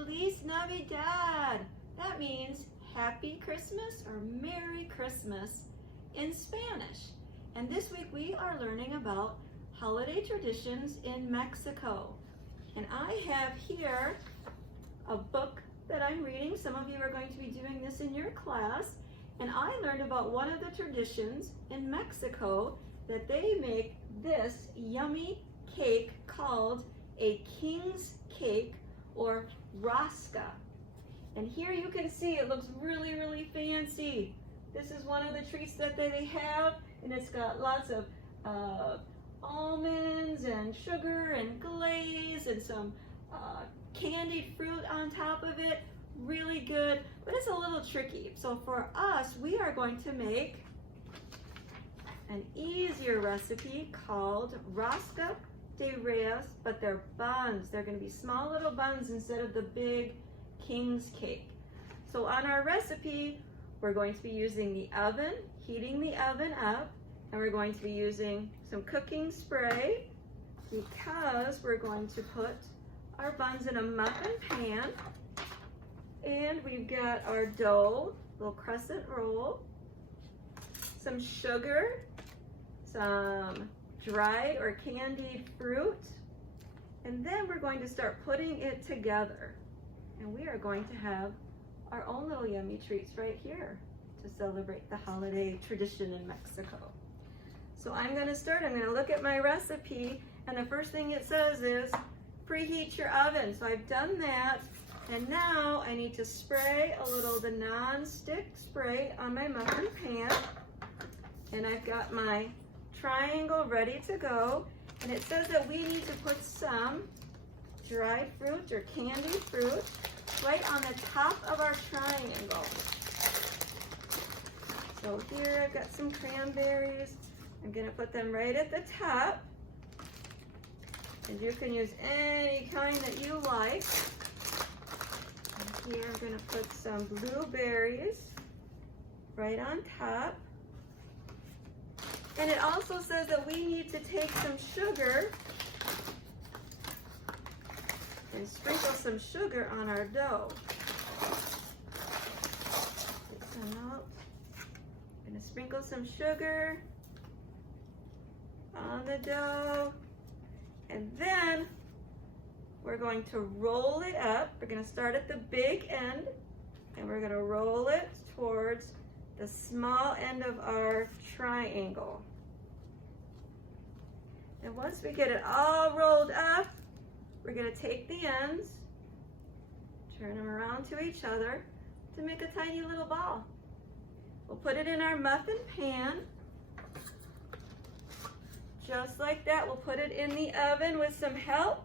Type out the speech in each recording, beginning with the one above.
Feliz Navidad. That means Happy Christmas or Merry Christmas in Spanish. And this week we are learning about holiday traditions in Mexico. And I have here a book that I'm reading. Some of you are going to be doing this in your class. And I learned about one of the traditions in Mexico that they make this yummy cake called a king's cake or Rosca. And here you can see it looks really, really fancy. This is one of the treats that they have, and it's got lots of almonds and sugar and glaze and some candied fruit on top of it. Really good, but it's a little tricky. So for us, we are going to make an easier recipe called Rosca de Reyes, but they're buns. They're going to be small little buns instead of the big king's cake. So on our recipe, we're going to be using the oven, heating the oven up, and we're going to be using some cooking spray because we're going to put our buns in a muffin pan. And we've got our dough, little crescent roll, some sugar, some dried or candied fruit, and then we're going to start putting it together. And we are going to have our own little yummy treats right here to celebrate the holiday tradition in Mexico. So I'm going to look at my recipe, and the first thing it says is preheat your oven. So I've done that. And now I need to spray a little of the non-stick spray on my muffin pan. And I've got my triangle ready to go. And it says that we need to put some dried fruit or candied fruit right on the top of our triangle. So here I've got some cranberries. I'm gonna put them right at the top. And you can use any kind that you like. Here I'm going to put some blueberries right on top. And it also says that we need to take some sugar and sprinkle some sugar on our dough. I'm going to sprinkle some sugar on the dough, and then we're going to roll it up. We're going to start at the big end, and we're going to roll it towards the small end of our triangle. And once we get it all rolled up, we're going to take the ends, turn them around to each other to make a tiny little ball. We'll put it in our muffin pan. Just like that, we'll put it in the oven with some help.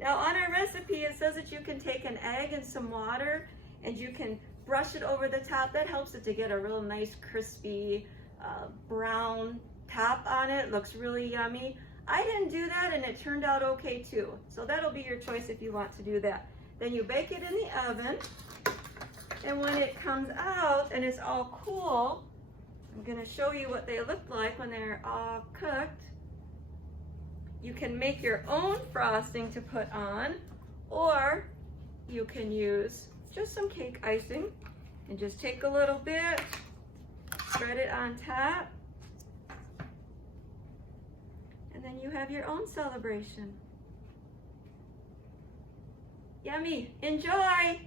Now on our recipe, it says that you can take an egg and some water and you can brush it over the top. That helps it to get a real nice crispy brown top on it. Looks really yummy. I didn't do that and it turned out okay too. So that'll be your choice if you want to do that. Then you bake it in the oven, and when it comes out and it's all cool, I'm gonna show you what they look like when they're all cooked. You can make your own frosting to put on, or you can use just some cake icing and just take a little bit, spread it on top, and then you have your own celebration. Yummy, enjoy!